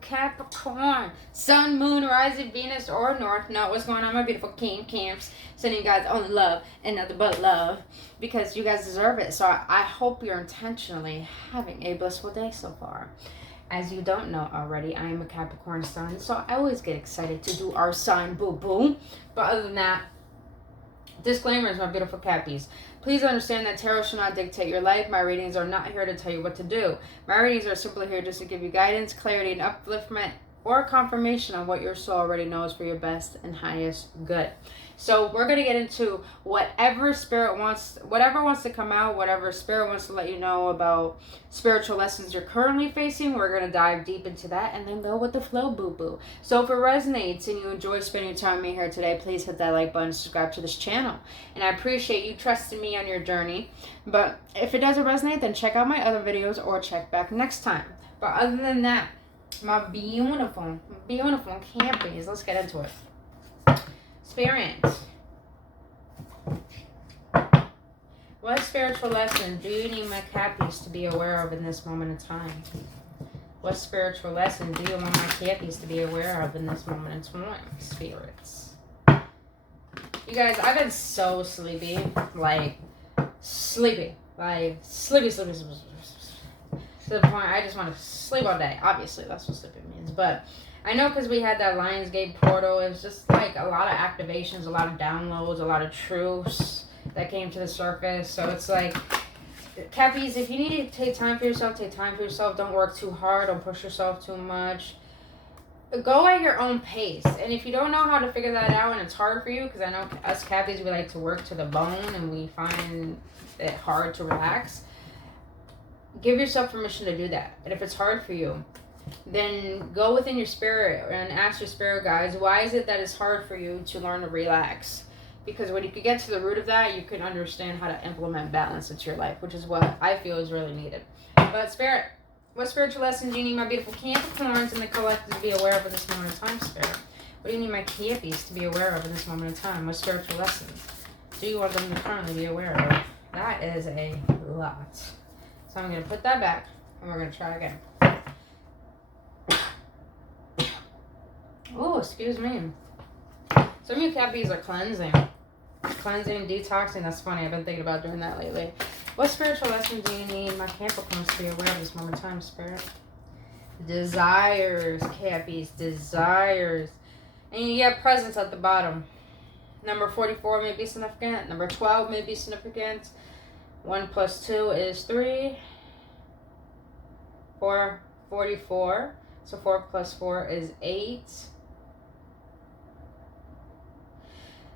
Capricorn, Sun, Moon, Rising, Venus, or North. Know what's going on, my beautiful camps. Sending you guys only love and nothing but love because you guys deserve it. So I hope you're intentionally having a blissful day so far. As you don't know already, I am a Capricorn sun, so I always get excited to do our sign boo-boo. But other than that, disclaimers, my beautiful Cappies. Please understand that tarot should not dictate your life. My readings are not here to tell you what to do. My readings are simply here just to give you guidance, clarity, and upliftment, or confirmation on what your soul already knows for your best and highest good. So we're going to get into whatever spirit wants, whatever wants to come out, whatever spirit wants to let you know about spiritual lessons you're currently facing. We're going to dive deep into that and then go with the flow, boo-boo. So if it resonates and you enjoy spending time with me here today, please hit that like button, subscribe to this channel. And I appreciate you trusting me on your journey. But if it doesn't resonate, then check out my other videos or check back next time. But other than that, my beautiful Cappies, let's get into it. Spirit, what spiritual lesson do you need my Cappies to be aware of in this moment in time? What spiritual lesson do you want my Cappies to be aware of in this moment in time, spirits? You guys, I've been so sleepy, sleepy. To the point I just want to sleep all day. Obviously, that's what sleeping means, but I know because we had that Lionsgate portal, it was just like a lot of activations, a lot of downloads, a lot of truths that came to the surface. So it's like, Cappies, if you need to take time for yourself, take time for yourself. Don't work too hard. Don't push yourself too much. Go at your own pace. And if you don't know how to figure that out and it's hard for you, because I know us Cappies, we like to work to the bone and we find it hard to relax, give yourself permission to do that. And if it's hard for you, then go within your spirit and ask your spirit guides, why is it that it's hard for you to learn to relax? Because when you can get to the root of that, you can understand how to implement balance into your life, which is what I feel is really needed. But Spirit, what spiritual lessons do you need my beautiful Capricorns and the collective to be aware of in this moment in time, Spirit? What do you need my Cappies to be aware of in this moment in time? What spiritual lessons do you want them to currently be aware of? That is a lot. So I'm going to put that back and we're going to try again. Oh, excuse me. Some of you Cappies are cleansing, detoxing. That's funny. I've been thinking about doing that lately. What spiritual lesson do you need my Capricorns to be aware of this moment in time, Spirit? Desires, Cappies, desires. And you get presents at the bottom. Number 44 may be significant. Number 12 may be significant. 1 plus 2 is 3. 4, 44. So 4 plus 4 is 8.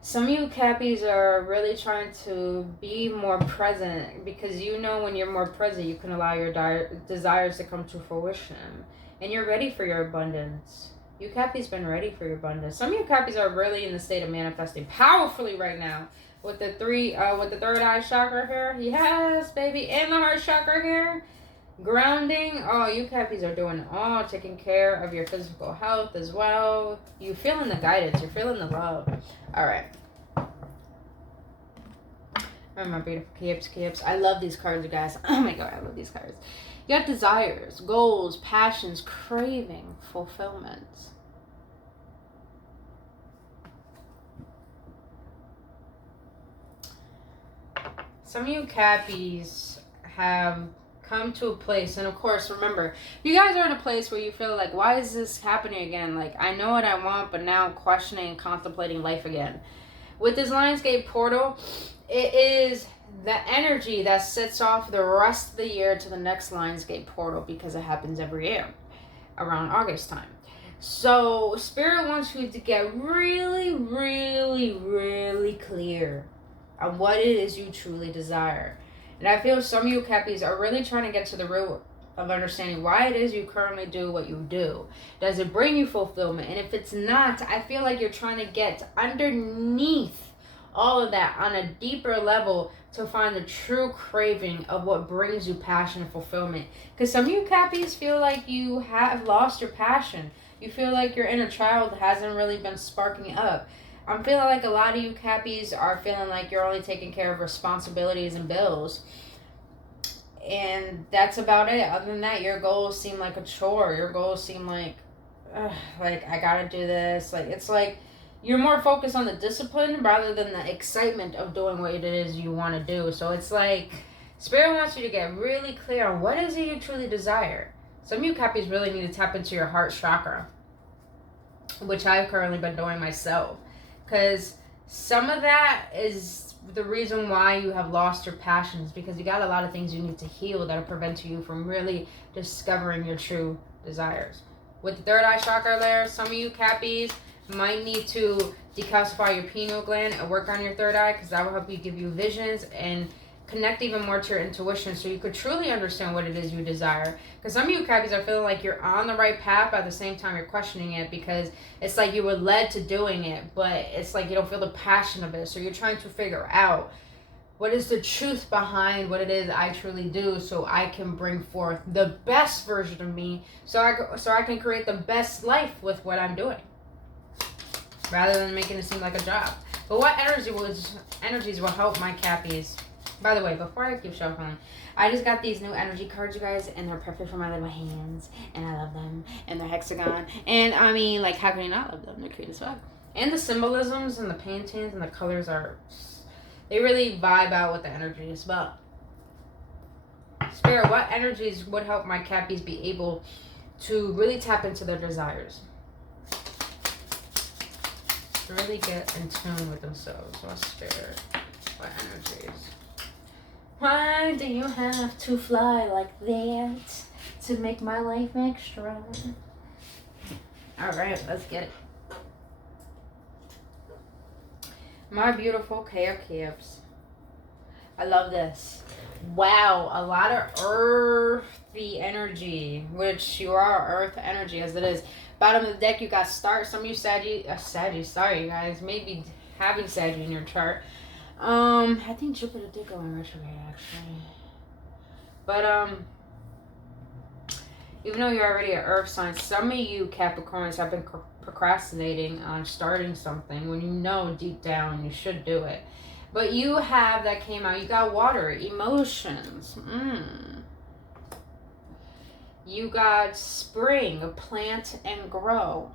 Some of you Cappies are really trying to be more present because you know when you're more present, you can allow your desires to come to fruition. And you're ready for your abundance. You Cappies been ready for your abundance. Some of you Cappies are really in the state of manifesting powerfully right now. With the third eye chakra here. Yes, baby. And the heart chakra here. Grounding. Oh, you Cappies are doing all, taking care of your physical health as well. You're feeling the guidance. You're feeling the love. All right. Remember my beautiful Caps. I love these cards, you guys. Oh my God, I love these cards. You got desires, goals, passions, craving, fulfillment. Some of you Cappies have come to a place, and of course, remember, you guys are in a place where you feel like, why is this happening again? Like, I know what I want, but now I'm questioning and contemplating life again. With this Lionsgate portal, it is the energy that sets off the rest of the year to the next Lionsgate portal because it happens every year around August time. So Spirit wants you to get really, really, really clear on what it is you truly desire. And I feel some of you Cappies are really trying to get to the root of understanding why it is you currently do what you do. Does it bring you fulfillment? And if it's not, I feel like you're trying to get underneath all of that on a deeper level to find the true craving of what brings you passion and fulfillment. Because some of you Cappies feel like you have lost your passion. You feel like your inner child hasn't really been sparking up. I'm feeling like a lot of you Cappies are feeling like you're only taking care of responsibilities and bills. And that's about it. Other than that, your goals seem like a chore. Your goals seem like I gotta do this. Like, it's like you're more focused on the discipline rather than the excitement of doing what it is you want to do. So it's like Spirit wants you to get really clear on what is it you truly desire. Some of you Cappies really need to tap into your heart chakra, which I've currently been doing myself, because some of that is the reason why you have lost your passions, because you got a lot of things you need to heal that are preventing you from really discovering your true desires. With the third eye chakra there, some of you Cappies might need to decalcify your pineal gland and work on your third eye, because that will help you give you visions and connect even more to your intuition, so you could truly understand what it is you desire. Because some of you Cappies are feeling like you're on the right path, but at the same time you're questioning it, because it's like you were led to doing it, but it's like you don't feel the passion of it. So you're trying to figure out what is the truth behind what it is I truly do, so I can bring forth the best version of me, so I can create the best life with what I'm doing, rather than making it seem like a job. But what energies will help my Cappies? By the way, before I keep shuffling, I just got these new energy cards, you guys, and they're perfect for my little hands, and I love them, and they're hexagon, and I mean, like, how can you not love them? They're cute as fuck. And the symbolisms and the paintings and the colors they really vibe out with the energies. But Spirit, what energies would help my Cappies be able to really tap into their desires, to really get in tune with themselves? What Spirit, what energies? Why do you have to fly like that to make my life extra? Alright, let's get it. My beautiful Caps. I love this. Wow, a lot of earthy energy, which you are earth energy as it is. Bottom of the deck, you got start. Some of you Saggy, sorry you guys, maybe having Saggy in your chart. I think Jupiter did go in retrograde, actually. But, even though you're already an earth sign, some of you Capricorns have been procrastinating on starting something when you know deep down you should do it. But you have, that came out, you got water, emotions. You got spring, plant and grow.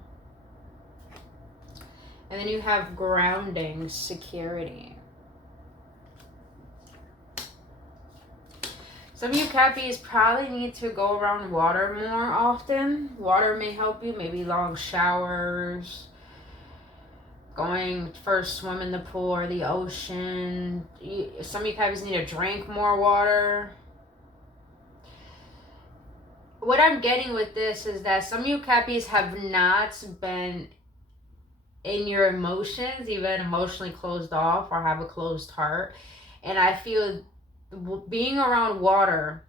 And then you have grounding, security. Some of you Cappies probably need to go around water more often. Water may help you, maybe long showers, going for a swim in the pool or the ocean. Some of you Cappies need to drink more water. What I'm getting with this is that some of you Cappies have not been in your emotions, even emotionally closed off or have a closed heart. And I feel being around water,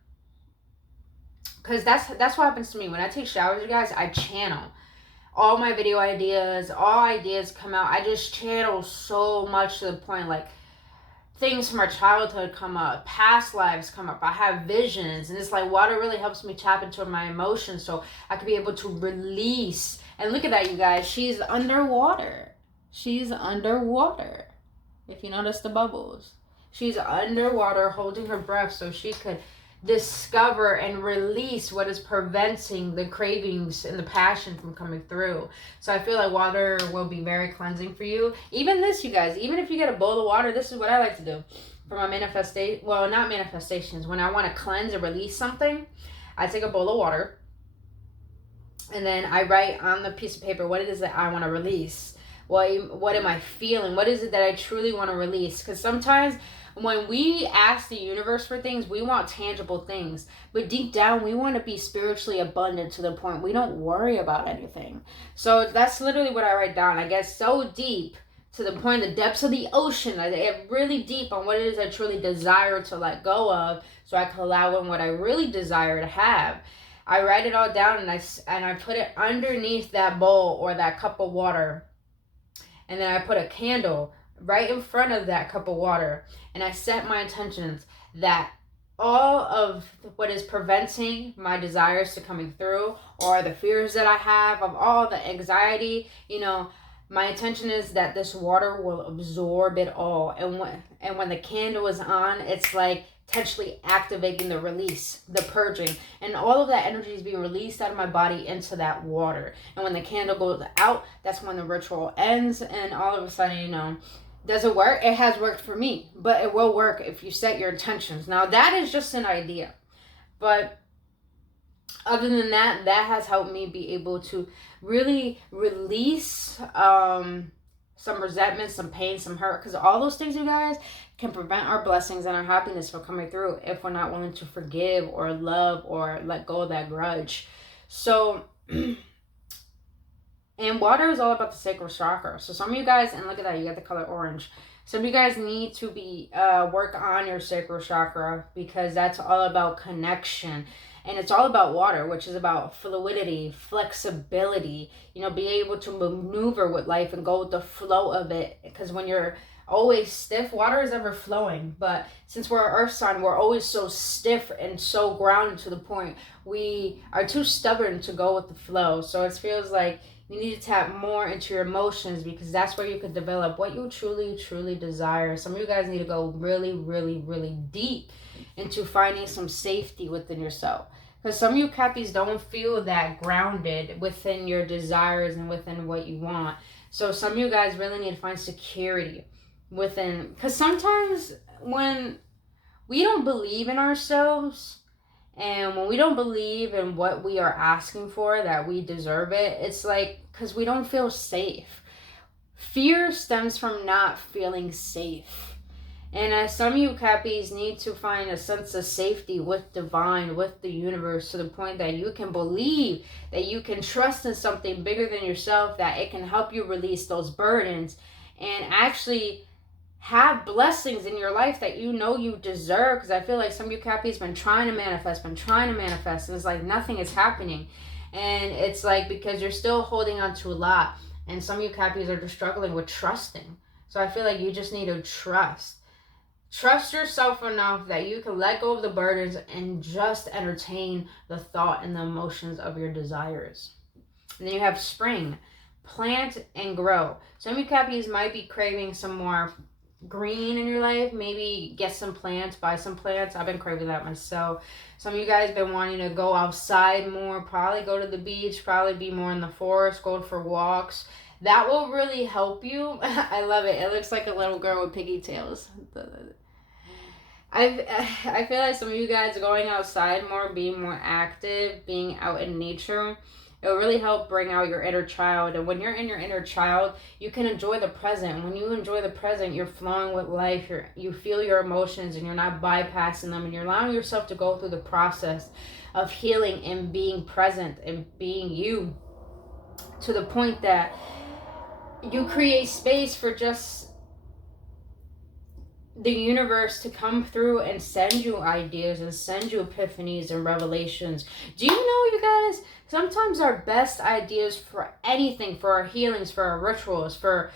because that's what happens to me when I take showers, you guys. I channel all my video ideas, all ideas come out. I just channel so much to the point, like, things from our childhood come up, past lives come up, I have visions, and it's like water really helps me tap into my emotions so I could be able to release. And look at that, you guys, she's underwater. She's underwater, if you notice the bubbles. She's underwater holding her breath so she could discover and release what is preventing the cravings and the passion from coming through. So I feel like water will be very cleansing for you. Even this, you guys, even if you get a bowl of water, this is what I like to do for my manifestation. Well, not manifestations. When I want to cleanse or release something, I take a bowl of water and then I write on the piece of paper what it is that I want to release. What am I feeling? What is it that I truly want to release? Because sometimes when we ask the universe for things, we want tangible things. But deep down, we want to be spiritually abundant to the point we don't worry about anything. So that's literally what I write down. I get so deep to the point, the depths of the ocean. I get really deep on what it is I truly desire to let go of, so I can allow in what I really desire to have. I write it all down and I put it underneath that bowl or that cup of water. And then I put a candle right in front of that cup of water. And I set my intentions that all of what is preventing my desires to coming through, or the fears that I have, of all the anxiety, my intention is that this water will absorb it all. And when the candle is on, it's like potentially activating the release, the purging, and all of that energy is being released out of my body into that water. And when the candle goes out, that's when the ritual ends, and all of a sudden, you know, does it work? It has worked for me, but it will work if you set your intentions. Now, that is just an idea, but other than that, that has helped me be able to really release some resentment, some pain, some hurt, because all those things, you guys, can prevent our blessings and our happiness from coming through if we're not willing to forgive or love or let go of that grudge. So, and water is all about the sacral chakra. So some of you guys, and look at that, you got the color orange. Some of you guys need to be work on your sacral chakra, because that's all about connection. And it's all about water, which is about fluidity, flexibility, you know, be able to maneuver with life and go with the flow of it. Because when you're always stiff, water is ever flowing. But since we're an earth sign, we're always so stiff and so grounded to the point we are too stubborn to go with the flow. So it feels like you need to tap more into your emotions, because that's where you can develop what you truly, truly desire. Some of you guys need to go really, really, really deep into finding some safety within yourself. Because some of you Cappies don't feel that grounded within your desires and within what you want. So some of you guys really need to find security within. Because sometimes when we don't believe in ourselves, and when we don't believe in what we are asking for, that we deserve it, it's like, because we don't feel safe. Fear stems from not feeling safe. And some of you Cappies need to find a sense of safety with divine, with the universe, to the point that you can believe, that you can trust in something bigger than yourself, that it can help you release those burdens and actually have blessings in your life that you know you deserve. Because I feel like some of you Cappies been trying to manifest, and it's like nothing is happening. And it's like because you're still holding on to a lot. And some of you Cappies are just struggling with trusting. So I feel like you just need to trust. Trust yourself enough that you can let go of the burdens and just entertain the thought and the emotions of your desires. And then you have spring. Plant and grow. Some of you Cappies might be craving some more green in your life. Maybe get some plants, buy some plants. I've been craving that myself. Some of you guys been wanting to go outside more, probably go to the beach, probably be more in the forest, go for walks. That will really help you. I love it. It looks like a little girl with pigtails. I feel like some of you guys are going outside more, being more active, being out in nature. It will really help bring out your inner child. And when you're in your inner child, you can enjoy the present. When you enjoy the present, you're flowing with life. You feel your emotions, and you're not bypassing them. And you're allowing yourself to go through the process of healing and being present and being you, to the point that you create space for just the universe to come through and send you ideas and send you epiphanies and revelations. Do you know, you guys, sometimes our best ideas for anything, for our healings, for our rituals, for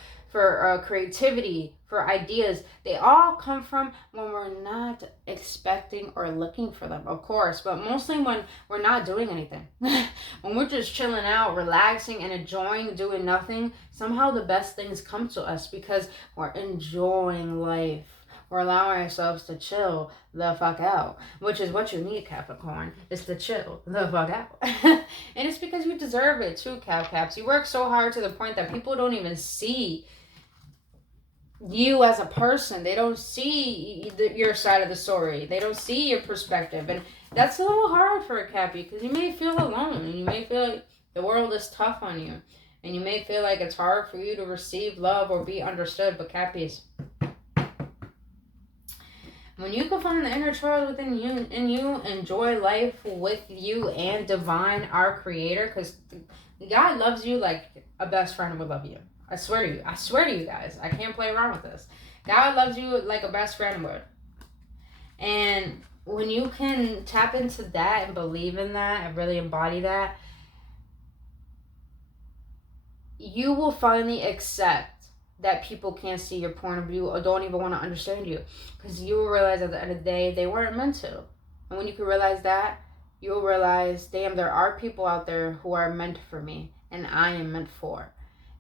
creativity, for ideas, they all come from when we're not expecting or looking for them, of course, but mostly when we're not doing anything. When we're just chilling out, relaxing, and enjoying doing nothing, somehow the best things come to us, because we're enjoying life. We're allowing ourselves to chill the fuck out, which is what you need, Capricorn, is to chill the fuck out. And it's because you deserve it too, Caps. You work so hard to the point that people don't even see you as a person. They don't see your side of the story. They don't see your perspective. And that's a little hard for a Cappy, because you may feel alone, and you may feel like the world is tough on you, and you may feel like it's hard for you to receive love or be understood. But Cappies, when you can find the inner child within you, and you enjoy life with you and divine, our creator, because God loves you like a best friend would love you. I swear to you. I swear to you guys. I can't play around with this. God loves you like a best friend would. And when you can tap into that and believe in that and really embody that, you will finally accept that people can't see your point of view or don't even want to understand you, because you will realize at the end of the day they weren't meant to. And when you can realize that, you will realize, damn, there are people out there who are meant for me, and I am meant for.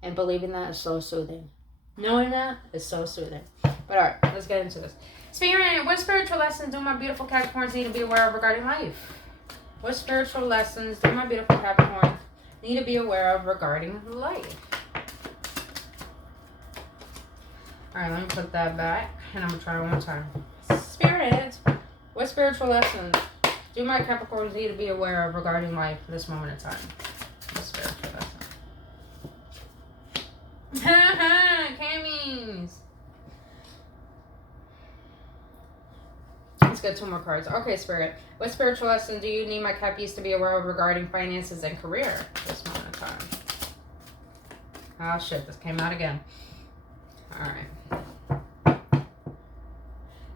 And believing that is so soothing. Knowing that is so soothing. But alright, let's get into this. Spirit, what spiritual lessons do my beautiful Capricorns need to be aware of regarding life? What spiritual lessons do my beautiful Capricorns need to be aware of regarding life? Alright, let me put that back. And I'm going to try it one more time. Spirit, what spiritual lessons do my Capricorns need to be aware of regarding life at this moment in time? What spiritual lesson? Haha, Cammies. Let's get 2 more cards. Okay, Spirit. What spiritual lesson do you need my Cappies to be aware of regarding finances and career this moment of time? Oh, shit. This came out again. Alright.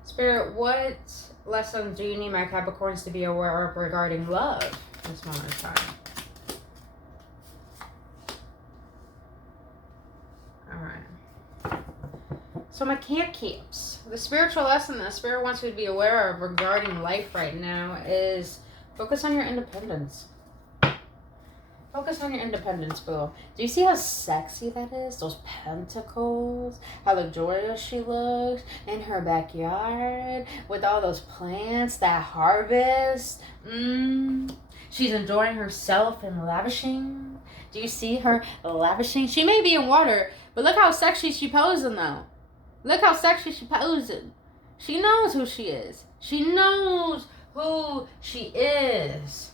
Spirit, what lesson do you need my Capricorns to be aware of regarding love this moment of time? Alright. So my camps. The spiritual lesson that Spirit wants you to be aware of regarding life right now is focus on your independence. Focus on your independence, boo. Do you see how sexy that is? Those pentacles. How luxurious she looks in her backyard with all those plants, that harvest. She's enjoying herself and lavishing. Do you see her lavishing? She may be in water, but look how sexy she posing though. Look how sexy she posing. She knows who she is. She knows who she is.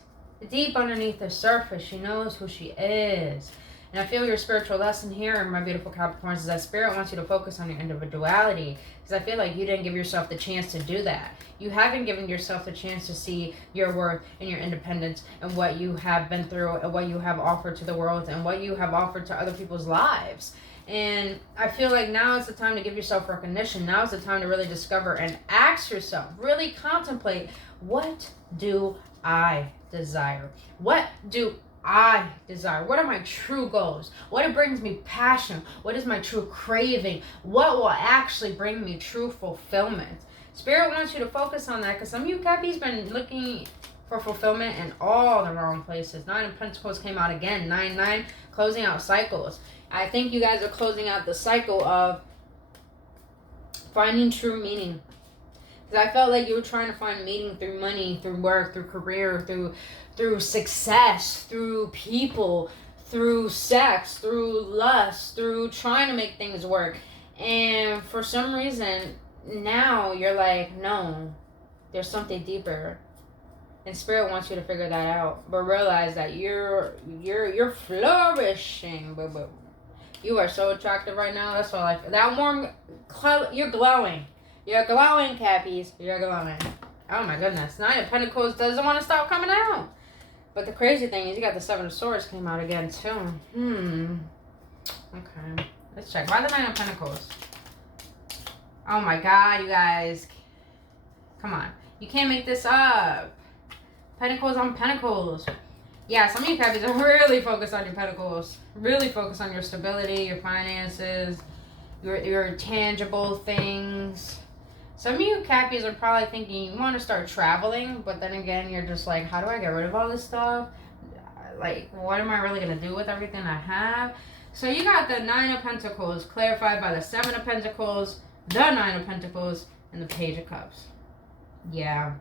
Deep underneath the surface, she knows who she is. And I feel your spiritual lesson here, my beautiful Capricorns, is that Spirit wants you to focus on your individuality. Because I feel like you didn't give yourself the chance to do that. You haven't given yourself the chance to see your worth and your independence and what you have been through and what you have offered to the world and what you have offered to other people's lives. And I feel like now is the time to give yourself recognition. Now is the time to really discover and ask yourself, really contemplate, what do I desire? What do I desire? What are my true goals? What brings me passion? What is my true craving? What will actually bring me true fulfillment? Spirit wants you to focus on that because some of you Cappies been looking for fulfillment in all the wrong places. 9 of Pentacles came out again. 9-9, closing out cycles. I think you guys are closing out the cycle of finding true meaning. Because I felt like you were trying to find meaning through money, through work, through career, through success, through people, through sex, through lust, through trying to make things work. And for some reason, now you're like, no, there's something deeper. And Spirit wants you to figure that out. But realize that you're flourishing, boo boo. You are so attractive right now. That's all that warm, you're glowing. You're glowing, Cappies. You're glowing. Oh my goodness. 9 of Pentacles doesn't want to stop coming out. But the crazy thing is you got the 7 of Swords came out again too. Okay. Let's check. Why the 9 of Pentacles? Oh my God, you guys. Come on. You can't make this up. Pentacles on Pentacles. Yeah, some of you Cappies are really focused on your Pentacles. Really focused on your stability, your finances, your tangible things. Some of you Cappies are probably thinking you want to start traveling, but then again, you're just like, how do I get rid of all this stuff? Like, what am I really going to do with everything I have? So you got the 9 of Pentacles clarified by the 7 of Pentacles, the 9 of Pentacles, and the Page of Cups. Yeah.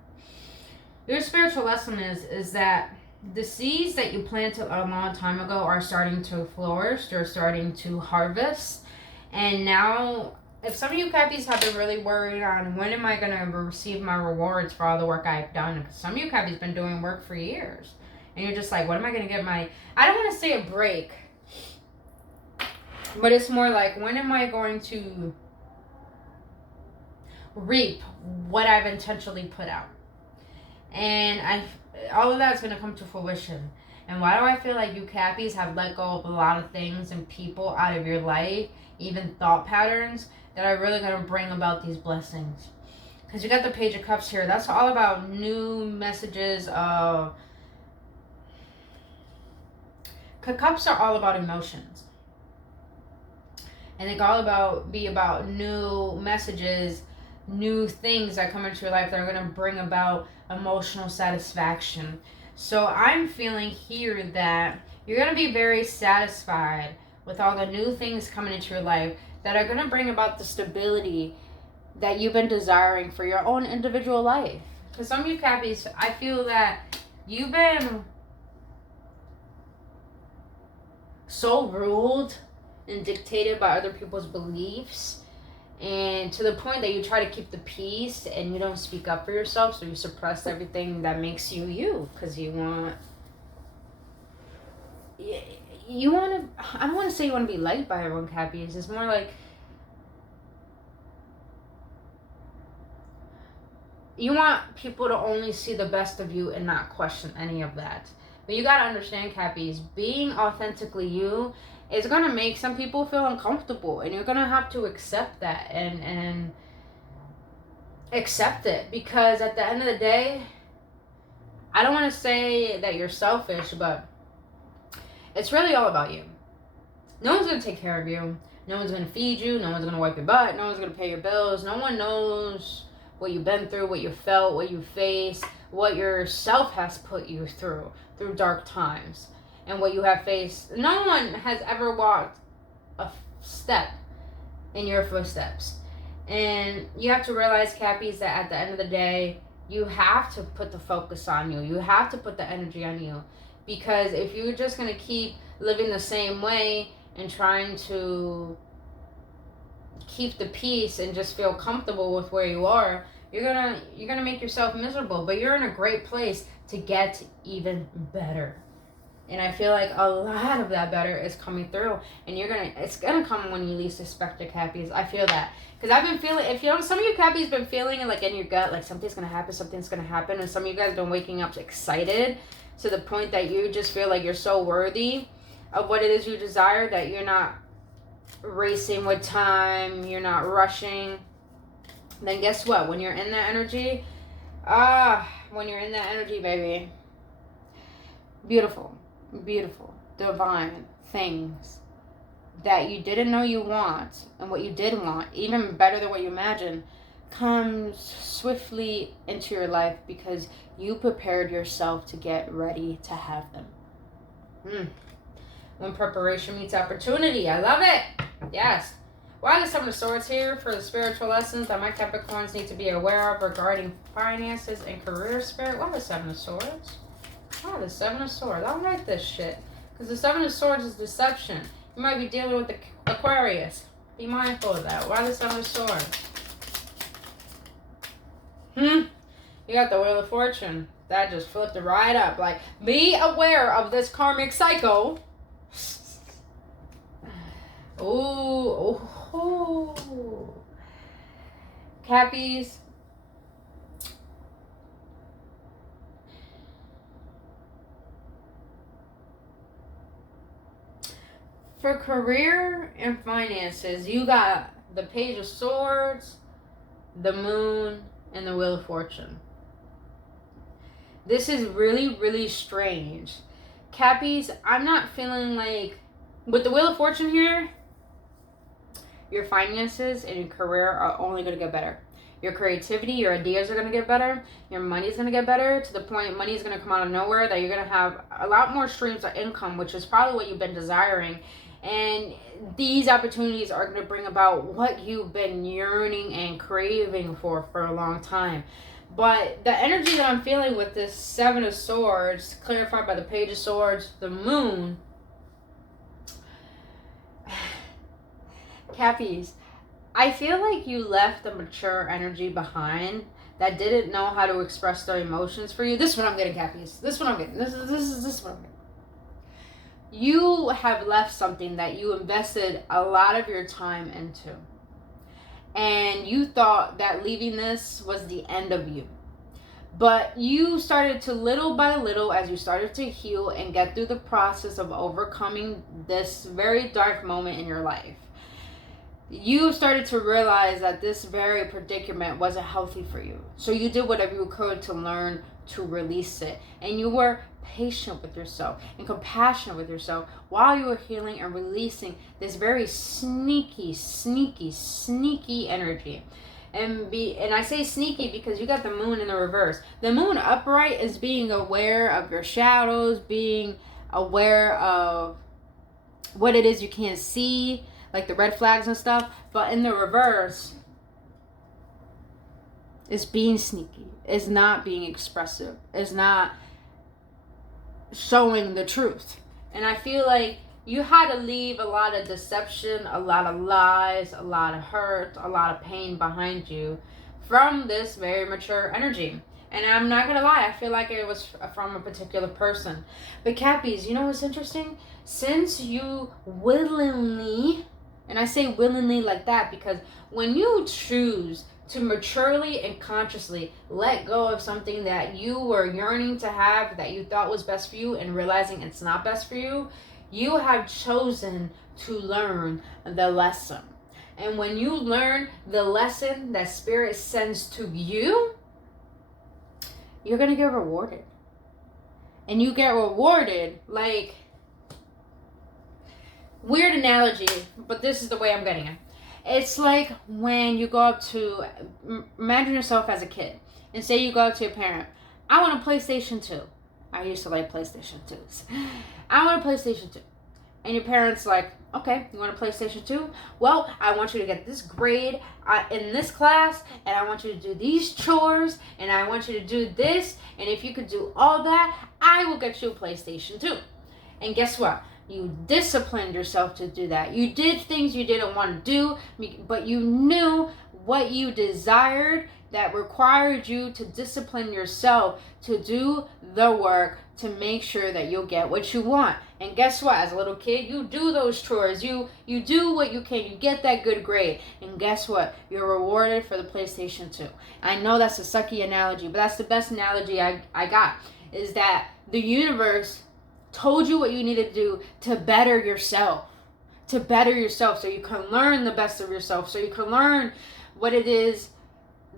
Your spiritual lesson is that the seeds that you planted a long time ago are starting to flourish. They're starting to harvest. And now, if some of you Cappies have been really worried on when am I going to receive my rewards for all the work I've done, because some of you Cappies been doing work for years. And you're just like, when am I going to get my... I don't want to say a break. But it's more like, when am I going to reap what I've intentionally put out? And all of that's going to come to fruition. And why do I feel like you Cappies have let go of a lot of things and people out of your life, even thought patterns, that are really going to bring about these blessings? Because you got the Page of Cups here. That's all about new messages of... Cups are all about emotions. And they all be about new messages, new things that come into your life that are going to bring about emotional satisfaction. So I'm feeling here that you're going to be very satisfied with all the new things coming into your life that are going to bring about the stability that you've been desiring for your own individual life. For some of you Cappies, I feel that you've been so ruled and dictated by other people's beliefs, and to the point that you try to keep the peace and you don't speak up for yourself, so you suppress everything that makes you you, because you want to, I don't want to say you want to be liked by everyone, Cappies. It's more like you want people to only see the best of you and not question any of that. But you gotta understand, Cappies, being authentically you is gonna make some people feel uncomfortable, and you're gonna have to accept that and accept it, because at the end of the day, I don't want to say that you're selfish, but it's really all about you. No one's gonna take care of you. No one's gonna feed you. No one's gonna wipe your butt. No one's gonna pay your bills. No one knows what you've been through, what you felt, what you faced, what yourself has put you through dark times, and what you have faced. No one has ever walked a step in your footsteps. And you have to realize, Cappies, that at the end of the day, you have to put the focus on you. You have to put the energy on you. Because if you're just going to keep living the same way and trying to keep the peace and just feel comfortable with where you are, you're gonna make yourself miserable. But you're in a great place to get even better. And I feel like a lot of that better is coming through, and it's gonna come when you least expect it, Cappies. I feel that, because I've been feeling, if you know, some of you Cappies been feeling it like in your gut, like something's gonna happen, and some of you guys have been waking up excited to the point that you just feel like you're so worthy of what it is you desire, that you're not racing with time, you're not rushing. Then guess what? When you're in that energy, baby, beautiful, divine things that you didn't know you want, and what you did want, even better than what you imagined, comes swiftly into your life because you prepared yourself to get ready to have them. When preparation meets opportunity. I love it. Yes. Why the Seven of Swords here for the spiritual lessons that my Capricorns need to be aware of regarding finances and career, Spirit? Why the Seven of Swords? Why the Seven of Swords? I don't like this shit. Because the Seven of Swords is deception. You might be dealing with the Aquarius. Be mindful of that. Why the Seven of Swords? You got the Wheel of Fortune. That just flipped it right up. Like, be aware of this karmic cycle. Ooh. Cappies. For career and finances, you got the Page of Swords, the Moon, and the Wheel of Fortune. This is really, really strange. Cappies, I'm not feeling like, with the Wheel of Fortune here, your finances and your career are only going to get better. Your creativity, your ideas are going to get better. Your money's going to get better, to the point money is going to come out of nowhere, that you're going to have a lot more streams of income, which is probably what you've been desiring. And these opportunities are going to bring about what you've been yearning and craving for a long time. But the energy that I'm feeling with this Seven of Swords, clarified by the Page of Swords, the Moon, Cappies, I feel like you left a mature energy behind that didn't know how to express their emotions for you. This is what I'm getting, Cappies. This is what I'm getting. This is what I'm getting. You have left something that you invested a lot of your time into. And you thought that leaving this was the end of you. But you started to, little by little, as you started to heal and get through the process of overcoming this very dark moment in your life, you started to realize that this very predicament wasn't healthy for you. So you did whatever you could to learn to release it. And you were patient with yourself and compassionate with yourself while you were healing and releasing this very sneaky energy. And I say sneaky because you got the Moon in the reverse. The Moon upright is being aware of your shadows, being aware of what it is you can't see, like the red flags and stuff. But in the reverse, is being sneaky, is not being expressive, is not showing the truth. And I feel like you had to leave a lot of deception, a lot of lies, a lot of hurt, a lot of pain behind you from this very mature energy. And I'm not gonna lie, I feel like it was from a particular person. But Cappies, you know what's interesting? Since you willingly, and I say willingly like that because when you choose to maturely and consciously let go of something that you were yearning to have, that you thought was best for you, and realizing it's not best for you, you have chosen to learn the lesson. And when you learn the lesson that Spirit sends to you, you're going to get rewarded. And you get rewarded like, weird analogy, but this is the way I'm getting it. It's like when you go up to, imagine yourself as a kid, and say you go up to your parent, I want a PlayStation 2. I used to like PlayStation 2s. I want a PlayStation 2. And your parents like, okay, you want a PlayStation 2? Well, I want you to get this grade in this class, and I want you to do these chores, and I want you to do this, and if you could do all that, I will get you a PlayStation 2. And guess what? You disciplined yourself to do that. You did things you didn't want to do, but you knew what you desired that required you to discipline yourself to do the work to make sure that you'll get what you want. And guess what? As a little kid, you do those chores. You do what you can. You get that good grade. And guess what? You're rewarded for the PlayStation 2. I know that's a sucky analogy, but that's the best analogy I got. Is that the universe told you what you need to do to better yourself. To better yourself so you can learn the best of yourself. So you can learn what it is,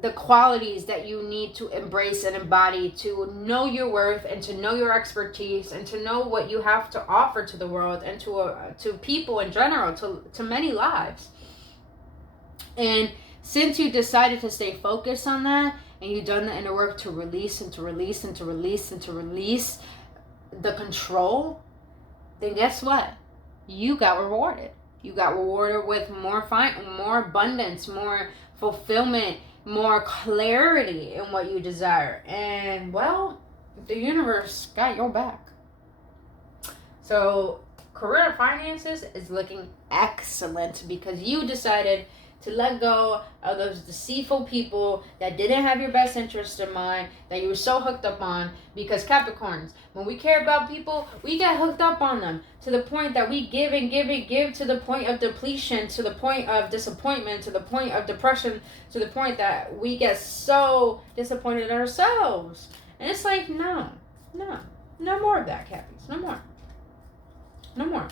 the qualities that you need to embrace and embody to know your worth and to know your expertise and to know what you have to offer to the world and to people in general, to many lives. And since you decided to stay focused on that and you've done the inner work to release and to release and to release and to release the control, then guess what? You got rewarded. You got rewarded with more abundance, more fulfillment, more clarity in what you desire. And well, the universe got your back. So career and finances is looking excellent because you decided to let go of those deceitful people that didn't have your best interest in mind, that you were so hooked up on. Because Capricorns, when we care about people, we get hooked up on them to the point that we give and give and give to the point of depletion, to the point of disappointment, to the point of depression, to the point that we get so disappointed in ourselves. And it's like, no more of that, Cappies. No more.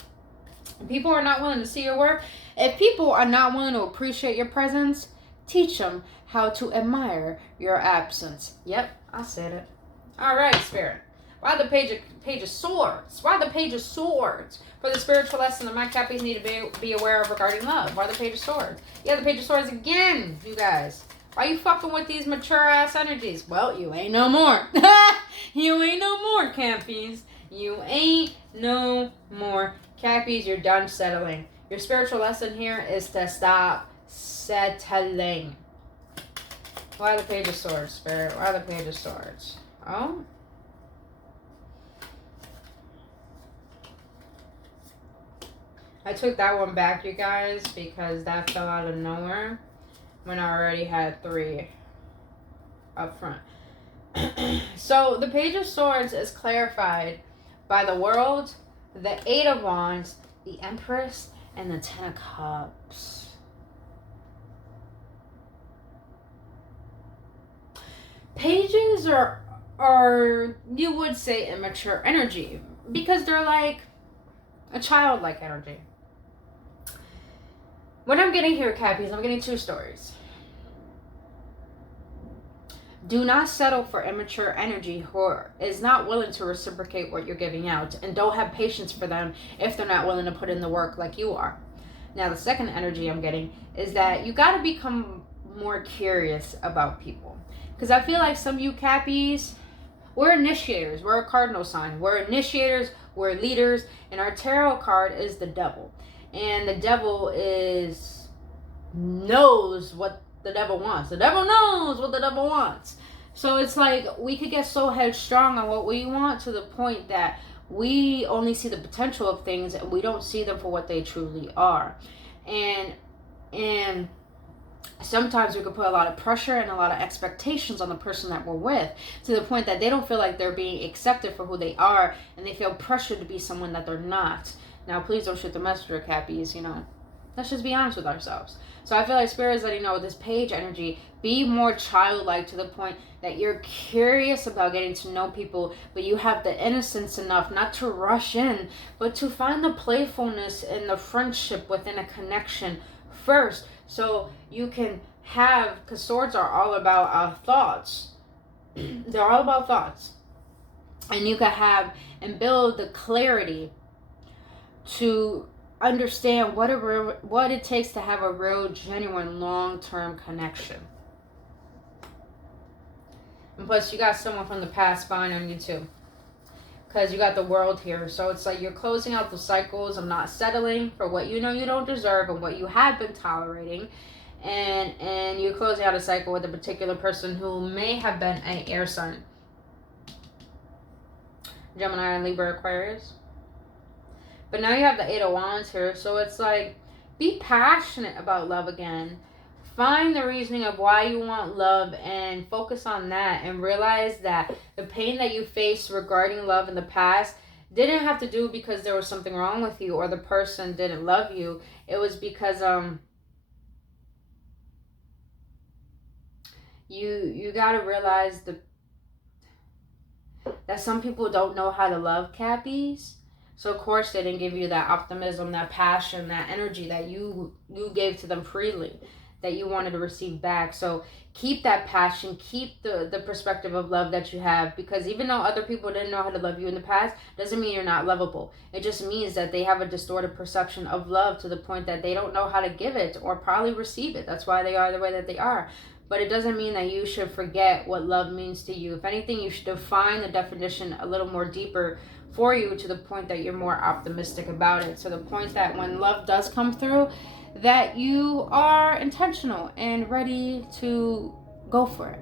If people are not willing to see your work, if people are not willing to appreciate your presence, teach them how to admire your absence. Yep, I said it. All right, Spirit. Why the page of swords? Why the page of swords? For the spiritual lesson that my Cappies need to be aware of regarding love. Why the page of swords? Yeah, the page of swords again, you guys. Why you fucking with these mature ass energies? Well, you ain't no more. You ain't no more, Cappies. You ain't no more. Cappies, you're done settling. Your spiritual lesson here is to stop settling. Why the page of swords, Spirit? Why the page of swords? Oh? I took that one back, you guys, because that fell out of nowhere when I already had 3 up front. So the page of swords is clarified by the world, the 8 of Wands, the Empress, and the 10 of Cups. Pages are you would say immature energy because they're like a childlike energy. What I'm getting here, Cappies, I'm getting 2 stories. Do not settle for immature energy who is not willing to reciprocate what you're giving out, and don't have patience for them if they're not willing to put in the work like you are. Now, the second energy I'm getting is that you got to become more curious about people. Because I feel like some of you Cappies, we're initiators. We're a cardinal sign. We're initiators. We're leaders. And our tarot card is the devil. And the devil knows what the devil wants. The devil knows what the devil wants. So it's like we could get so headstrong on what we want to the point that we only see the potential of things and we don't see them for what they truly are. And sometimes we could put a lot of pressure and a lot of expectations on the person that we're with to the point that they don't feel like they're being accepted for who they are, and they feel pressured to be someone that they're not. Now, please don't shoot the messenger, Cappies, you know. Let's just be honest with ourselves. So I feel like Spirit is letting you know with this page energy, be more childlike to the point that you're curious about getting to know people, but you have the innocence enough not to rush in, but to find the playfulness and the friendship within a connection first, so you can have, because swords are all about our thoughts. They're all about thoughts. And you can have and build the clarity to understand what it takes to have a real, genuine, long-term connection. And plus, you got someone from the past spying on you too, because you got the World here. So it's like you're closing out the cycles of not settling for what you know you don't deserve and what you have been tolerating, and you're closing out a cycle with a particular person who may have been an air sign, Gemini, Libra, Aquarius. But now you have the Eight of Wands here, so it's like, be passionate about love again. Find the reasoning of why you want love and focus on that, and realize that the pain that you faced regarding love in the past didn't have to do because there was something wrong with you or the person didn't love you. It was because you got to realize that some people don't know how to love, Cappies. So of course they didn't give you that optimism, that passion, that energy that you gave to them freely, that you wanted to receive back. So keep that passion, keep the perspective of love that you have, because even though other people didn't know how to love you in the past, doesn't mean you're not lovable. It just means that they have a distorted perception of love to the point that they don't know how to give it or probably receive it. That's why they are the way that they are. But it doesn't mean that you should forget what love means to you. If anything, you should define the definition a little more deeper for you, to the point that you're more optimistic about it, to the point that when love does come through, that you are intentional and ready to go for it.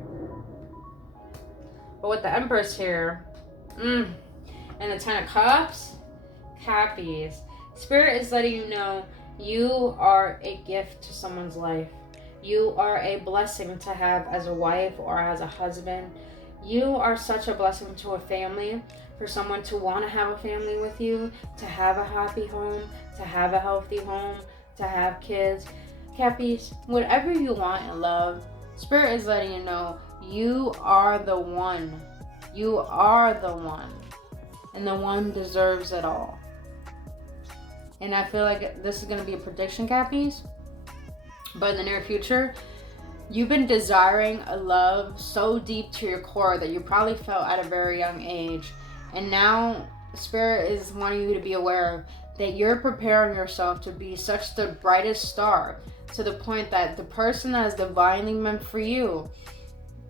But with the Empress here, and the Ten of Cups, Cappies, Spirit is letting you know you are a gift to someone's life. You are a blessing to have as a wife or as a husband. You are such a blessing to a family. For someone to want to have a family with you, to have a happy home, to have a healthy home, to have kids. Cappies, whatever you want in love, Spirit is letting you know you are the one. You are the one. And the one deserves it all. And I feel like this is going to be a prediction, Cappies. But in the near future, you've been desiring a love so deep to your core that you probably felt at a very young age. And now Spirit is wanting you to be aware of that you're preparing yourself to be such the brightest star, to the point that the person that is divinely meant for you,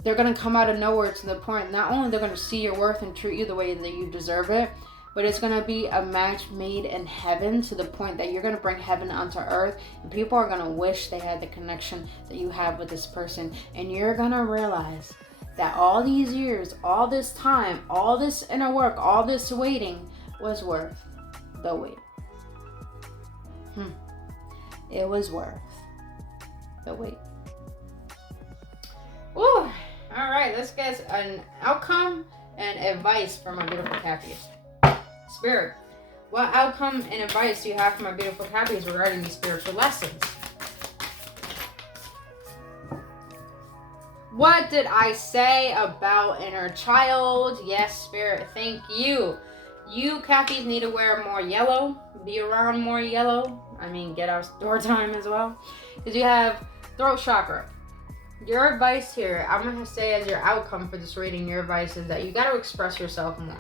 they're going to come out of nowhere, to the point not only they're going to see your worth and treat you the way that you deserve it, but it's going to be a match made in heaven, to the point that you're going to bring heaven onto earth, and people are going to wish they had the connection that you have with this person. And you're going to realize that all these years, all this time, all this inner work, all this waiting was worth the wait. It was worth the wait. Ooh, all right, let's get an outcome and advice from my beautiful Cappies. Spirit, what outcome and advice do you have for my beautiful Cappies regarding these spiritual lessons? What did I say about inner child? Yes, Spirit, thank you. You Cappies need to wear more yellow, be around more yellow. I mean, get outdoor time as well. Because you have throat chakra. Your advice here, I'm going to say as your outcome for this reading, your advice is that you got to express yourself more.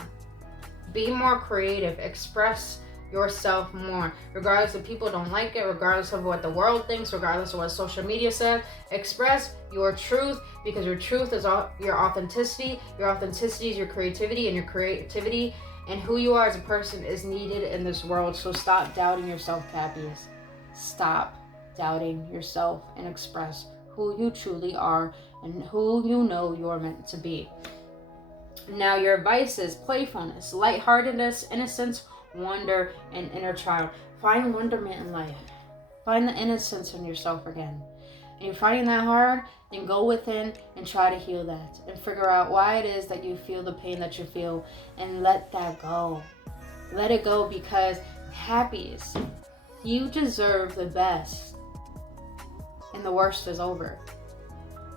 Be more creative. Express yourself more. Regardless if people don't like it, regardless of what the world thinks, regardless of what social media says, express your truth, because your truth is your authenticity. Your authenticity is your creativity, and your creativity and who you are as a person is needed in this world. So stop doubting yourself, Cappies. Stop doubting yourself and express who you truly are and who you know you're meant to be. Now your vices: playfulness, lightheartedness, innocence, wonder, and inner child. Find wonderment in life. Find the innocence in yourself again. And you're finding that hard, then go within and try to heal that. And figure out why it is that you feel the pain that you feel. And let that go. Let it go, because happies, you deserve the best. And the worst is over.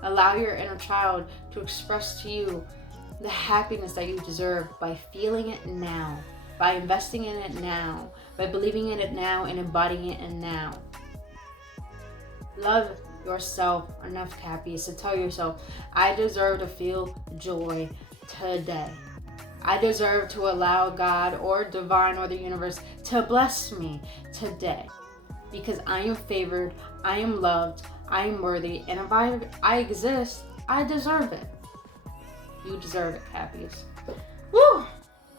Allow your inner child to express to you the happiness that you deserve by feeling it now. By investing in it now. By believing in it now and embodying it now. Love yourself enough, Cappies, to tell yourself, I deserve to feel joy today. I deserve to allow God or divine or the universe to bless me today. Because I am favored, I am loved, I am worthy, and if I exist, I deserve it. You deserve it, Cappies. Woo!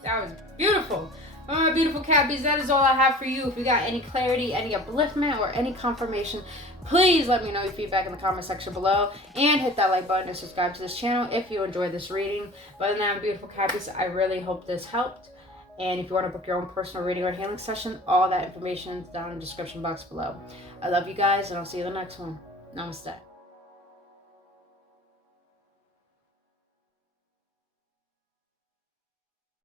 That was beautiful. All right, beautiful Cappies, that is all I have for you. If you got any clarity, any upliftment, or any confirmation, please let me know your feedback in the comment section below. And hit that like button and subscribe to this channel if you enjoyed this reading. But other than that, beautiful Cappies, I really hope this helped. And if you want to book your own personal reading or healing session, all that information is down in the description box below. I love you guys, and I'll see you in the next one. Namaste.